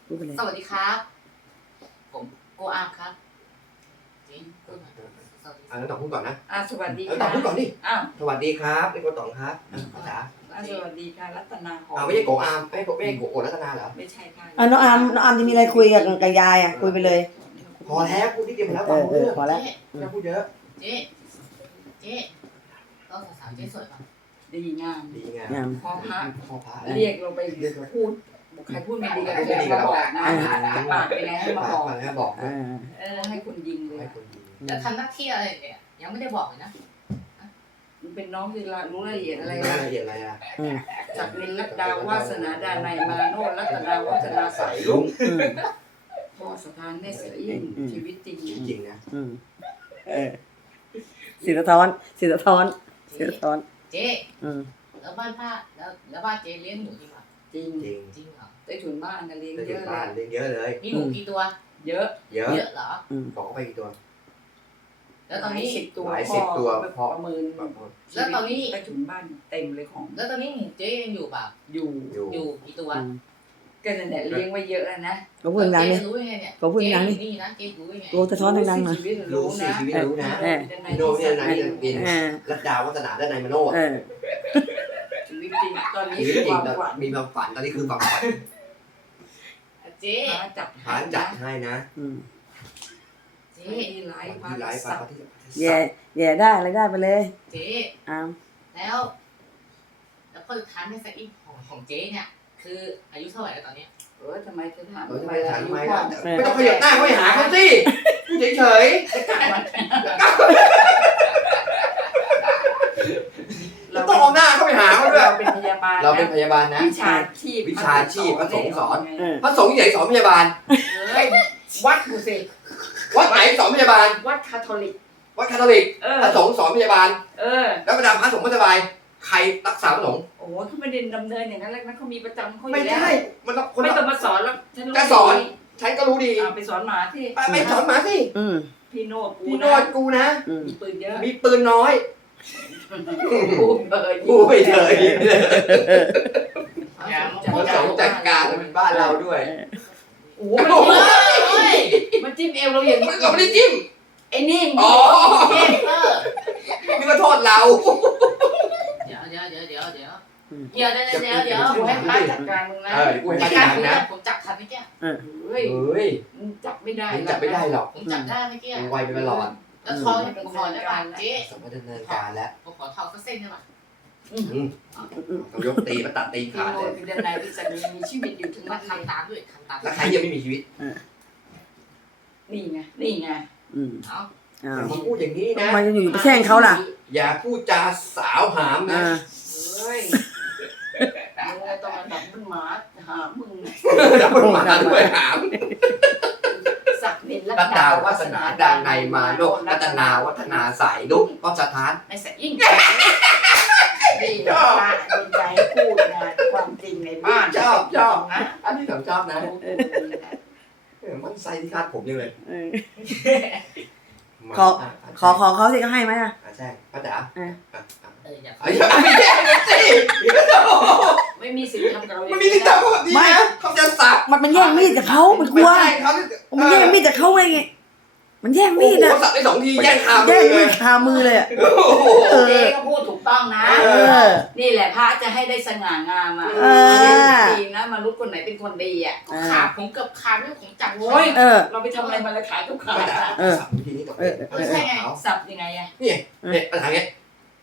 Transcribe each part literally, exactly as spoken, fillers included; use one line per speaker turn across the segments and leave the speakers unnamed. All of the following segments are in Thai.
พูดไปเลย
สวัสดีครับผมโกอาร์มครับจริงพูดหน่อยสวัสดี
อ่าน้องต๋องพูดก่อนนะ
อ่าสวัสดี
น้องต๋อ
ค่ะ
งพูดก่อนดิ
อ้าว
สวัสดีครับนี่โกต๋องครับอ่ะภาษา
อ่าสวัสดีค่ะรัตนาหอ
อ่าไม่ใช่โกอามไม่ใช่โกไม่ใช่โกโอรัตนาเหรอ
ไม่ใช่ค่ะ
อ่ะน้องอามน้องอามจะมีอะไรคุยกับกับยายอ่ะคุยไปเลย
พอแล้วพูดที่เดียวแล้ว
เอ
ฟัง
อเอ
เรื่
อ
อง
พอแล้ว
เจ๊
ไม่ต้องพูดเยอะ
เจ๊เจ๊ต้องสาวๆเจ๊สวยป่ะ
ดีงาม
ดีไง
งาม
พอพระ
พ่อพระ
เรียกเราไปพูดใครพูดไม่ดีกับเรามาบอกนะปากเป็นไงให้มาบอก
มาแล้วบอก
อ่า
เออให้คนยิงเลย
ให้คนดี
แล้วทำหน้าที่อะไรเนี่ยยังไม่ได้บอกเลยนะ
มันเป็นน้องที่ละรู้รายละเอียดอะไร
ราย
นะ
ละเอียดอะไรอ่ะ
อืม
จากนินรัตดาวาสนาดานัยมาโนรัตนาวัฒนาสายลุ
ลุ
ง
ง
อืม
พ่อสถานแม่เสือยิ่งชีวิตจริง
จริงนะ
อืมเออสีสะท้อนสีสะท้อนสีสะท้อน
เจ๊
อืม
แล้วบ้านผ้าแล้วแล้วบ้านเจ๊เลี้ยงหนูจริงป่ะ
จริง
จริง
จริงเหรอ
ใต้ถุนบ้านนะเลี้ยง
ได้
เย
ถึ
อะ
ง
เล
บ้าน
ย
เลี้ยงเยอะเลย
มีหนูกี่ตัว
เยอะ
เยอะ
เยอะเหรอ
อืม
บอกเขาไปกี่ตัว
แล้วตอนนี้
สิบตัว
หลายสิบตัวพ่อ
ประเมิน
แล้วตอนนี้
ใต้ถุนบ้านเต็มเลยของ
แล้วตอนนี้หนูเจ๊ยังอยู่ป่ะ
อยู่
อยู่
อยู่กี่ตัว
อืม
ก็นั่นแหละเลี้ยงไว้เยอะแล้วนะ
เขาพูดดังๆ
เจ๊
นี่
รู้ยังไงเนี่ย
เขาพูดดังๆ
เจ๊
นี่
อยู่นี่นะเจ๊รู้ยังไง
โอ้สะท้อนดังๆหน่อย
ชีวิต
รู้
รู้
สิ
นะ
ชีวิตรู้นะ
เออ
โนเนี่ยนะนี่บิน
อ่า
รัตดาวัฒนาด้านในมโน
เออ
ชีวิตจริงตอนนี้
ชีวิต
คือ
จริ
ค
ง
วามฝัน
มีความฝันตอนนี้คือความฝัน
เจ๊
พระจับ
พระจัดให้นะ
อืม
เจ๊
ไม่ได้ไลฟ์พระ
ที่ไลฟ์
สับ
พระที่
แย่แย่ได้อะไรได้ไปเลย
เจ๊
อาม
แล้ว แล้วคนสุดท้ายในสอีของของเจ๊เนี่ย คืออายุเท่าไหร่แล้วตอนเนี้ย
เออทำไมเธอถาม
เออ
ทำ
ทำ
ไม
ไม
ล่ะ
ถาม
อายุ
ทำไม
พ่อ
ล่ะไม่ต้องขยับหน้าไปหาเขาสิพูดเฉย
เรา
ๆต้องเอาหน้าเข้าไปหาเขาด้วย
เราเป็นพยาบาล
เราเป็นพยาบาลนะ
วิชาชีพ
วิชาชีพพระสงฆ์สอน
เออ
พระสงฆ์ใหญ่สอนพยาบาล
เอ้ยวัดกูสิ
วัดไหนสอนพยาบาล
วัดคาทอลิก
วัดคาทอลิก
เออ
พระสงฆ์สอนพยาบาล
เออ
แล้วบรรดาพระสงฆ์ไม่สบาย ใครรักษาพระสงฆ์
โอ้โหเขาไม่ได้ดำเนินอย่างนั้นแล้วนะเขามีประจำเขาอ
ไม่
ยู่แล้ว
ใช่มันต้องคน
ไม่ต้อ
ละ
งมาสอนแล้วฉันรู้
จะสอน ฉันก็รู้ดี
เอาไปสอนหมาที่
ไปไปสอนหมาสิ
อืม
พี่โนดกู
พี่โน
นะ
ดกูนะ
อืม
มีปืนเยอะ
มีปืนน้อย
กูเลย
กูไปเถย
อย่า
พระสงฆ์จัดการเป็นบ้านเราด้วย
โอ้โหมันจิ้มเอวเราอย่าง
มึงก็ไม่ได้จิ้ม
ไอ้นี่
อ๋อ
เจ๊เออ
มึงก็โทษเรา
เดี๋ยวเดี๋ยวเดี๋ยวเดี๋ยวเดี๋ยวเดี๋ยวเดี๋ยวเดี๋ยวเดี๋ยว
กูให้พระจัดการมึงนะ
เออกูให้
จัด
จัด
การ
การ
นะ
นะ
ผมจับทันเมื่อกี้
เฮ้ย
เฮ้ย
มึงจับไม่ได้
มึงจับไม่ได้หรอก
ผมจับได้เมื่อกี้
มึงไวไปตลอด
แล้วทองผมขอได้ป่ะเจ๊
สมมติดำเนินการแล้ว
ผมขอทองสักเส้นได้ป่ะ
อืมต้องยกตีมาตัดตี
พี่
ขาด
โน
เล
ด
ย
พี่เดนนายพี่สันมีชีวิตอยู่ถึง
มา
วันนี้
ทำตามด้วยทำตาม
แล้วใครยังไม่มีชีวิต
นี่ไงนี่ไง
อืม
เอา
อ้าว
มาพูดอย่างนี้
ทำ
นะ
ไมอยู่ๆไปแช่งเขาล่ะ
อย่าพูดจาสาวหามนะ
อ่า
เฮ้ยมึงต้องระดับมึงหมาหามึง
แล้วมันมาด้วยหาม
สักนิน
รัตดาวาสนาดานในมาโนรัตนาวัฒนาสายลุกก็สถาน
ในแสยิ่งดีนะดีใจพูดนะความจริงในบ้าน
ชอบชอบ
นะ
อันนี้ผมชอบนะเออมันใส่ที่คาดผมยังเลย
เออ
มา
ขอ
อ่ะ
ขอขอเขาสิก็ให้ไหมอ่ะ
อ่ะใช่ป้าจ๋า
เออ
อ่ะอ่ะ
เอออย่า
เอ้ยไม่แย่งกันสิ
ไม่มีสิทธิ์ทำกับเรา
มันมีที่ทำแบบนี้นะเขาจะสับ
มันมันแย่งมีดจากเขามันกลัว
ไม่ใช่เขา
มันแย่งมีดจากเขาไงไงมันแย่งมีด
โอ้
อ่ะ
โหสับได้สองทีแย่งคามื
แย่
อง เล
มี
ย
ดคามือเลยอ่ะ
โอ้โห
เออ
เจ๊ก็พูดถูกต้องนะ
เออ
นี่แหละพระจะให้ได้สง่างามอ่ะ
เออ
ดีนะมนุษย์คนไหนเป็นคนดีอ่ะ
ขาผมเกือบขาดไม่ผมจับ
โอ้ย
เออ
เราไปทำอะไรมาเลยขายทุกขา
ป้าจ๋า
เออ
สับทีนี้กับ
เออ
เออเขา
สับยังไงอ่ะ
เนี่ยเนี่ยปัญหาเนี้ย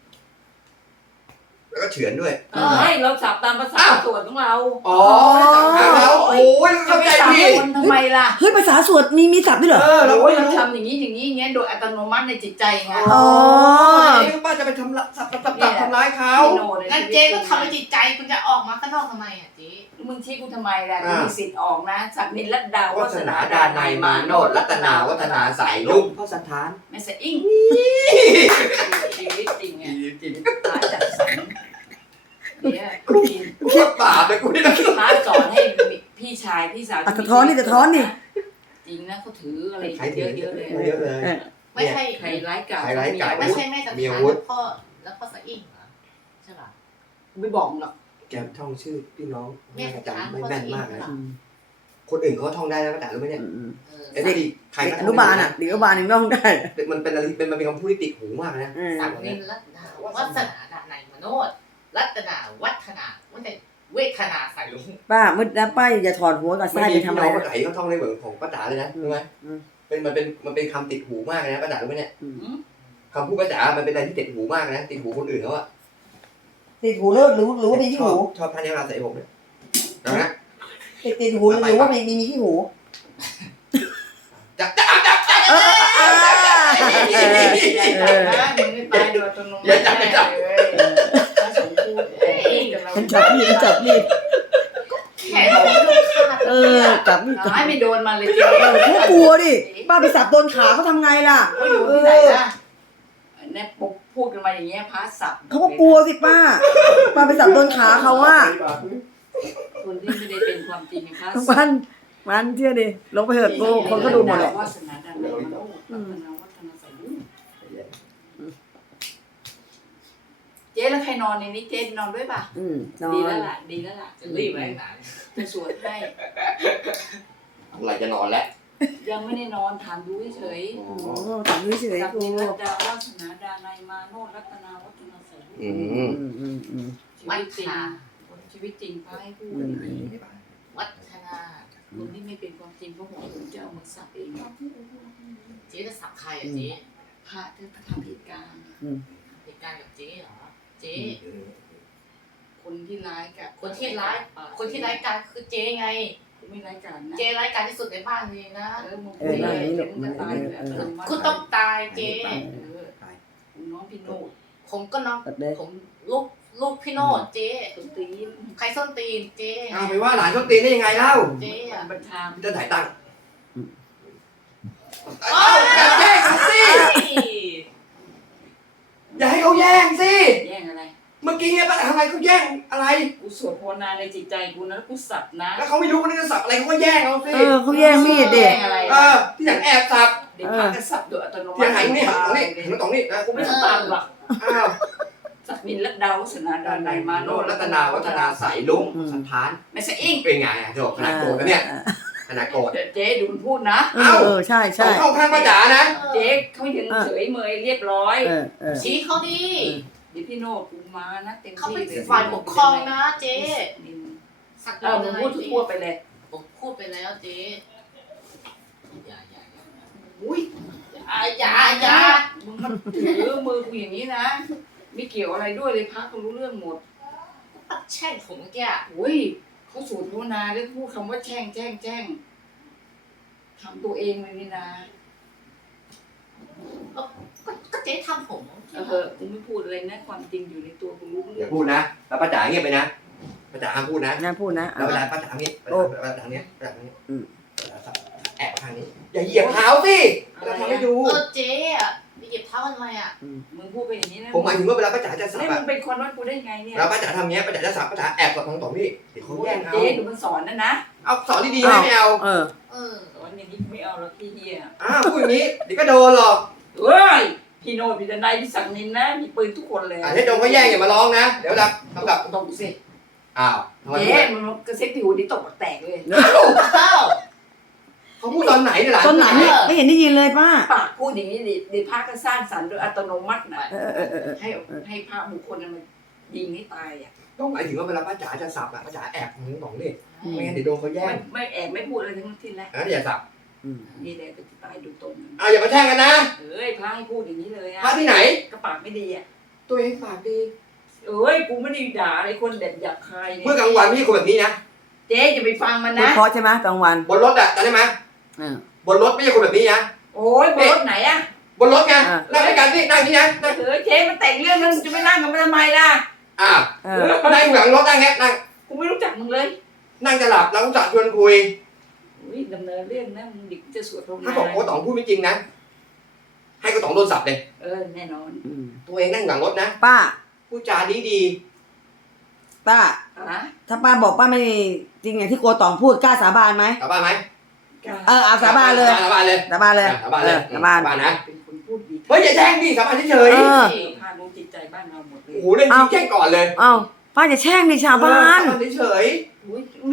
แล้วก็เฉือนด้วย
เฮ้ยเราสับตามภาษาส่วนของเรา
อ๋อสับแล้วโอ้ย
จะ
เข้า
ไป
ใจ
สับ
ผิด
คนทำไมล่ะ
เฮ้ยภาษาสวดมีมีศัพท์ด้วยเหรอ
เออเรา
โอ้ย
ไม่
เรา
รู้
ทำอย่างนี้อย่างนี้อย่างเงี้ยโดยอัตโนมัติในจิตใจไง
อ๋อ
นึกว่าจะไปทำละสับสับสับสับทำร้ายเขา
พี่โนเลย
งั้นเจ๊ก็ทำให้จิตใจคุณจะออกมาข้างนอกทำไมอ่ะเจ๊
มึงชี้กูทำไมล่ะกูมีสิทธิ์ออกนะสักนินรัตดา
วัฒนาดานในมาโนดรัตนาวัฒนาสายลุงพ่อสันทาน
ไม่ใช่อิงชีวิตจริงไง
จริง
พระจัดสรรเนี่ย
กูคิดบาปเลยกูนี่นะ
พระสอนให้พี่ชายพี่สาว
อ่ะสะท้อนดิสะท้อนดิ
จริงนะเขาถืออะไร
ใคร
เย
เย
อะ
อะ
ๆ
เย
เลย
อะเยอะเลย
ไม่ใช่
ใครร้ายกาจ
ใครร้ายกาจ
ไม่ใช่แม่สถาน
มีอาวุ
แล้
ธ
วพ่อแล้วพ่อสะอิ่งเหรอใช่ป่ะ
ไม่บอกหรอก
แกท่องชื่อพี่น้อง
แม่
แม่
สถาน
จำไม่
พ่อ
แม่
สะ
น
อิ่ง
มากเลย
เหรอ
อืม
คนอื่นเขาท่องได้นะป้าจ๋ารู้ไหมเนี่ย
อืม
เออ
ไอ้เด็กใคร
เด็ก
ก็
อ
ท่ง
นุบาลอ่ะเด็กอนุบาลยังต้องได้
มันเป็นอะไรเป็นมันเป็นคำพูดที่ติดหูมากนะ
เออ
สักนินรัตนาวัฒนาดานในมโนดรัตนาวัฒนาวัฒนาเวทนาใส่ลุง
ป้ามืดนะป้าอย่าถอดหัวกับ
ไม่
ไส้
มี
ไป
พี่
ทำ
น้
อะไร
องคน
นะ
ไหนเขาท่องได้เหมือนของป้าจ๋าเลยนะรู้ไหม
อืม
เป็นมันเป็นมันเป็นคำติดหูมากเลยนะป้าจ๋ารู้ไหมเนี่ย
อืม
คำพูดป้าจ๋ามันเป็นอะไรที่ติดหูมากนะติดหูคนอื่นเขาอะ
ติดหูหรือหรือหรือว่ามีที่
ชอ
หู
บชอบท่านนี้เวลาใส่ผมเนี่ยนะฮะ
ติดติดหูหรือหรือว่ามีมีมีที่หู
จับจับจับจับ
เออเออเออ
อย่าจับนะมึงไม่ตายโดยอัตโนมัติแน่เลยพระสงฆ์พูดเอ้ยกับเรา
มันจับมีดมันจับมีด
แขนของลูกขาด
เออจับมีดจับ
หายไม่โดนมาเลยจริง
เออเขากลัวดิป้าไปสับโดนขาเขาทำไงล่ะ
เขาอยู่ที่ไหนนะเนี่ยพูดกันมาอย่างเงี้ยพระสับ
เขาก็กลัวสิป้า ป้าไปสับโดนขาเขาว่า
คนที่ไม่ได้เป็นความจริงในพระสับ
มันมันเชื่อดิลงไปเถิดโกคนก็ดูหมดแหละ
วาสนาดันในมโนรัตนาวัฒนาใส่ลูกเจ๊แล้วใครนอนในนี้เจ๊นอนด้วยป่ะ
อืมนอ
ดีแล้ว
น
ล่ะดีแล้วล่ะ
จะรีบไว้ไหน
จะสวดให้
อะไรจะนอนแล้ว
ยังไม่ได้นอนถามดูเฉย
โอ้ทำเฉย
ๆกับ
ๆกู
นิรัตดาวาสนาดานายมาโนรัตนาวัฒนาใส่ลูก
อื
อื
ม
มอืมอืม
ชี
วั
วิตจริง
ฒนา
ชีวิตจริงพระให้พูด
อืม
วัฒนา
คนที่ไม่เป็นความจริงก็หัวผมจะเอามือสับเอง
เจ๊จะสับใครอ่ะเจ๊
พระที่ทำเหตุการณ์
เหตุการณ์กับเจ๊เหรอเจ๊
คนที่ร้ายกับ
คนที่ร้ายคนที่ร้ายกาจคือเจ๊ไง
คนไม่ร้ายกันนะ
เจ๊ร้ายกาจที่สุดในบ้านเลยนะ
เออมึงพูดเลยมึงจะตายอยู่แล้ว
คุณต้องตายเจ๊
เออน้องพี่โนด
ผมก็น้อง
ตัดเลย
ผมลูกลูกพี่โนดเจ๊
ต้นตีน
ใครส้นตีนเจ๊
เอาไปว่าหลานเขาตีนได้ยังไงเล่า
เจ๊อะ
บัญชา
จะถ่ายตังค์
โอ๊ย
อย่าแย่งเขาสิอย่าให้เขาแย่งสิ
แย่งอะไร
เมื่อกี้เนี่ยป้าจ๋าทำไมเขาแย่งอะไร
กูสวดภาวนาในจิตใจกูนะกูสับนะ
แล้วเขาไม่รู้ว่านี่จะสับอะไรเขาก็แย่งเอาสิ
เออเขาแย่งมีดเด็ก
อะไร
เออที่อย่างแอบสับ
เด็กพระจะสับโดยอัตโนมั
ที่อ
ติ
ย่างไหนนี่หันตรงนี้หันตรงนี้นะ
กูไม่ต้องตามหรอก
อ้าว
สักนินและดาววัฒนาดานในมาโน
โนรัตนาวัฒนาใสลุงสันทาน
ไม่ใช่อิง
เป็นไงอ่ะโจขนาดโกรธนะเนี่ยขนาดโกรธ
เจ๊ดูมันพูดนะ
เออเออใช่
ต้อ
ใช่
งเข้าข้างป้าจ๋านะ
เจ๊เขายังเฉยเมยเรียบร้อย
เออเออ
ชี้เขาดิ
เดี๋ยวพี่โนกูมานะเต็ม
เขา
ที่
เป็น
เลย
ฝ่ายปกครองนะเจ๊ สัก
เออมึงพูดทั่วไปเลย
ผมพูดไปแล้วเจ๊อย่าอย่าอย่า
อุ้ย
อย่าอย่าอย่า
มึงมันถือมือกูอย่างนี้นะไม่เกี่ยวอะไรด้วยเลยพักกูรู้เรื่องหมด
ปัดแช่งผมเมื่อกี้
อุ้ยเขาสูตรภาวนาแล้วพูดคำว่าแช่งแช่งแช่งทำตัวเองเลยนี่นะ
ก็ก็เจ๊ทำผม
เออกูไม่พูดอะไรนะความจริงอยู่ในตัวกูรู้
อ
เรื่
ย่า
อง
พูดนะแล้วป้าจ๋าเงียบไปนะป้าจ๋าห้ามพูดนะ
น่าพูดนะ
แล้วเวลาป้าจ๋าเงียบป้าจ๋าป้าจ๋าเงียบป้าจ๋าเงียบ
อืม
แอบข้างนี้อย่าเหยียบเท้าสิเราทำให้ดู
เออเจ๊อะไปเหยียบเท้าทำไมอ่ะ
มึงพูดไปอย่างนี้นะ
ผมหมายถึงว่าเวลาป้าจ๋าจะสับ
นี่
อะ
มึงเป็นคนวัดกูได้ไงเนี่ย
แล้วป้าจ๋าทำเงี้ยป้าจ๋าจะสับป้าจ๋าแอบกับตรงตรงนี่เดี๋ยวเขาแย่งเอา
เจ๊ดูมันสอนนะนะ
เอาสอนดีๆให้ไม่เอา
เออ
เออ
สอนอย่างนี้ไม่เอาแล้วพี่เฮีย
อ้าวพูดอย่างนี้เดี๋ยวก็โดนหรอก
เฮ้ยพี่โนดพี่ดนายพี่สักนินนะมีปืนทุกคนเลย
อ่าถ้าโดนเขาแย่งอย่ามาร้องนะเดี๋ยวดับทำกับ
ตบสิ
อ้าวทำไม
เจ๊มันกระเซ็กที่หูนี่ตกแตกเลย
อ้าว
เขาพูดตอนไหนเนี่ยหลาน
ตอนไหนไม่ไม่เห็นได้ยินเลยป้า
ปากพูดอย่างนี้ดิเดี๋ยวพระก็สร้างสรรค์โดยอัตโนมัตินะ
เออเออเออเออ
ให้ให้พระบุคคลนั้นมันยิงให้ตายอ่ะ
ต้องหมายถึงว่าเวลาป้าจ๋าจะสับอะป้าจ๋าแอบของตรงนี่ไม่งั้นเดี๋ยวโดนเขาแย่
ไม่
ง
ไม่แอบไม่พูดอะไรทั้งสิ้นแล้ว
นะอย่าสับ
อืม
นี่แหละจะตายดูตรง
อ้าวอย่ามาแช่งกันนะ
เอ้ยพระให้พูดอย่างนี้เลยอ่ะ
พระที่ไหน
กระปากไม่ดีอ่ะ
ตัวเองปากดี
เอ้ยกูไม่ได้ด่าอะไรคนเด็ดหยาบคายเนี่ย
เมื่อกลางวันไม่ใช่คนแบบนี้นะ
เจ๊อย่าไปฟังมัน
พูด
นะ
เพราะใช่ไหมกลางวัน
บนรถอะจำได้ไหม
เออบ
นรถไม่ใช่คนแบบนี้นะ
โอ้ยบนรถไหนอ่ะ
บนรถไงนั่งด้วยกันนี่นั่งนี่นะนั่ง
เออเจ๊มันแต่งเรื่องนั้นจะไม่นั่งกับมันทำไมล่ะ
อ้าว
เออ
นั่งอยู่หลังรถนั่งเงี้ยนั่ง
กูไม่รู้จักมึงเลย
นั่งจะหลับแล้วก็จะชวนคุย
อุ้ยดำเนินเรื่องนะมึงดิจะสวดภาวนา
ถ้าบอกโอ้ต๋องพูดไม่จริงนะให้ก็ต๋องโดนสับเลย
เออแน่นอน
อืม
ตัวเองนั่งหลังรถนะ
ป้า
พูดจาดีดี
ป้า
ฮะ
ถ้าป้าบอกป้าไม่จริงอย่างที่โกตองพูดกล้าสาบานไหม
กลับบ้านไหม
เออเอาสาบานเลย
สาบานเลย
สาบานเลย
สาบานเลย
ออสาบาน
สาบานนะ
เป็นคนพูดดี
เฮ้ยอย่าแช่งดิสาบานเฉย
เออ
พาดวงจิตใจบ้านเราหมดเล
ๆ
ย
โอ้โหเรื่องจริงแจ้งก่อนเลย
เอ้าป้าจะแช่งในชาวบ้าน
สาบานเฉย
อุ้ยไม่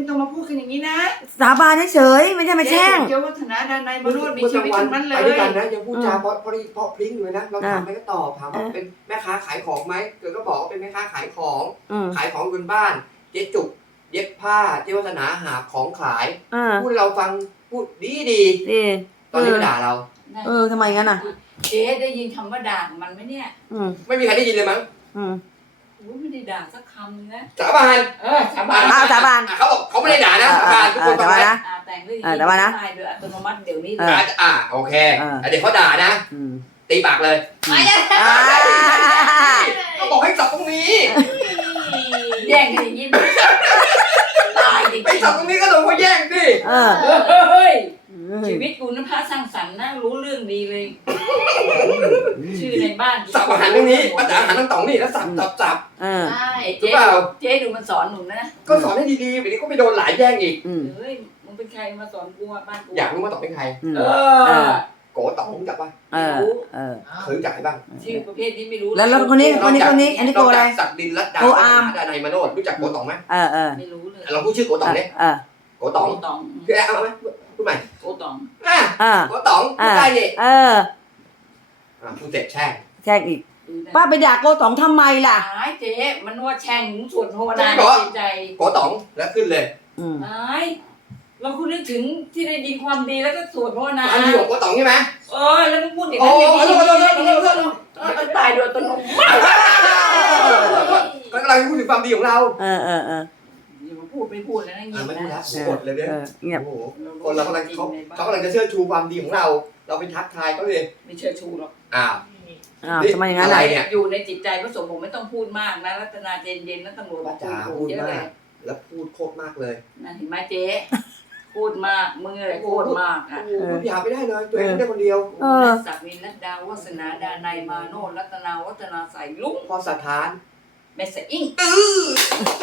ต้องมาพูดกันอย่างนี้นะ
สาบานเฉยๆไม่ใช่มาแช่ง
เจ้าวัฒนาดานในยมาโนดมีชีวิตทั้งนั้นเล
ไป
ย
ด้วยกันนะยังพูดจา
อืม
เพราะเพราะเพราะพริ้งอยู่เลยนะเรา
อ่า
ถามไปก็ตอบถามว่า
เออ
เป็นแม่ค้าขายของไหมเกิดก็บอกว่าเป็นแม่ค้าขายของ
อืม
ขายของบนบ้านเจ๊จุกเย็บผ้าเจ๊วัฒนาหาของขาย
อ่า
พูดให้เราฟังพูดดีดี
ดี
ตอนนี้มาด่าเรา
เออทำไมงั้นอ่ะ
เจ๊ได้ยินคำว่าด่าของมันไหมเนี่ย
อืม
ไม่มีใครได้ยินเลยมั้ง
อืม
โอ้ยไม่ได้ด่าสักคำเลยนะ
สาบาน
เออสาบาน
อ้าวสาบาน
อ่ะเขาบอกเขาไม่ได้ด่านะสาบานทุกคน
แต่
ฟัง
ว่า
ไว้
นะ
อ่าแต่งเรื่อง
เออแต่ว่านะ
ได้โดยอัตโนมัติเดี๋ยวนี้เล
เออ
ย
อ่ะอ่ะโอเค
เออ
อ่ะเดี๋ยวเขาด่านะ
อืม
ตีปากเลย
ไม่ได้
อ่า
ก็บอกให้จับตรงนี้
แย่งกันอย่างนี้ตายจริง
ไม่จับตรงนี้ก็โดนเขาแย่งดิ
เออ
ๆเฮ้ย
อืม
ชีวิตกูนะพระสร้างสรรค์นะรู้เรื่องดีเลย ชื่อในบ้าน
สับอาหารตรงนี้มาจากอาหารทั้งสองนี่แล้วสับสับสับ
เออ
ใช่
ไอ้
หรือ
เจ๊
เปล่า
เจ๊ดูมันสอนหนูนะ
ก็สอนให้ดีๆแบบนี้ก็ไปโดนหลายแย่งอีก
อืม
เฮ้ยมึงเป็นใครมาสอนกูอะบ้านกู
อยากรู้ว่าตอบเป็นใคร
อืม
เอ
เอ
อ
อ
โกต๋องรู้จักป่ะ
เออเออ
เคยรู้จักใครบ้าง
ชื่อประเภทนี้ไม่รู้
แล้วแล้วคนนี้ คนนี้คนนี้อันนี้โกอะไร
นอกจากศักดินรัตดา
โกอาร์ม
ดานายมาโนดรู้จักโกต๋องไหม
เออเออ
ไม่รู้เลย
เราพูดชื่อโกต๋องเนี่ย
เออ
โกต๋อง
โกตอง
คือเอาไหมพูดใหม่
โกตอง
อ่ะ
เออ
โกต๋องพูดได้นี่
เออ
อ่ะพูดเสร็จแช่ง
แช่งอีก
ดูนะ
ป้าไปด่าโกต๋องทำไมล่ะ
หายเจ๊มันว่าแช่งหนูสวดภาวนา
จริงเหรอ
ในใจ
โกต๋องแล้วขึ้นเลย
อืม
หายเราคุณนึกถึงที่ได้ยินความดีแล้วก็สวดภาวนา
อันนี้ของโกต๋องใช่ไหม
เออแล้วก็พูดอย่าง
โอ้
นั้นอย่าง
ขอ
นี้
โทษขอโทษขอโทษขอโทษ
เออตายโดยอัตโนมัติ
ก็กำลังพูดถึงความดีของเรา
เออเออเออ
อย่ามาพูดไม่พูดแล้วนะเงีย
อ่ะ
บ
ไม่พูด
นะ
แล้วกดเลยเนี่ย
เออเงียบ
โอ้โหคนเรากำลังเขาเขากำลังจะเชิดชูความดีของเรา เราไปทักทายเขาเลย
ไม่เชื่อชูหรอก
อ้าว
อ้าวทำไมอย่างนั้น
อะไร
ล่ะ
เนี่ย
อยู่ในจิตใจพระสงฆ์ผมไม่ต้องพูดมากนะรัตนาเจนเย็นๆนะตำรวจบอก
จ๋า
พู
พู
ด
ด
เยอะเล
มาย กแล้วพูดโคตรมากเลย
นั่นเห็นไหมเจ๊พูดมากมึงอะไรพูดมากอ่ะ
โอ้โหพูดหยาบไม่ได้เลยตัวเองพูดได้คนเดียว
เออ
ศักดินรัตดาวัฒนาดานัยมาโนรัตนาวัฒนาใสลุง
พอสถาน
แม่สะอิ่ง
อื้อ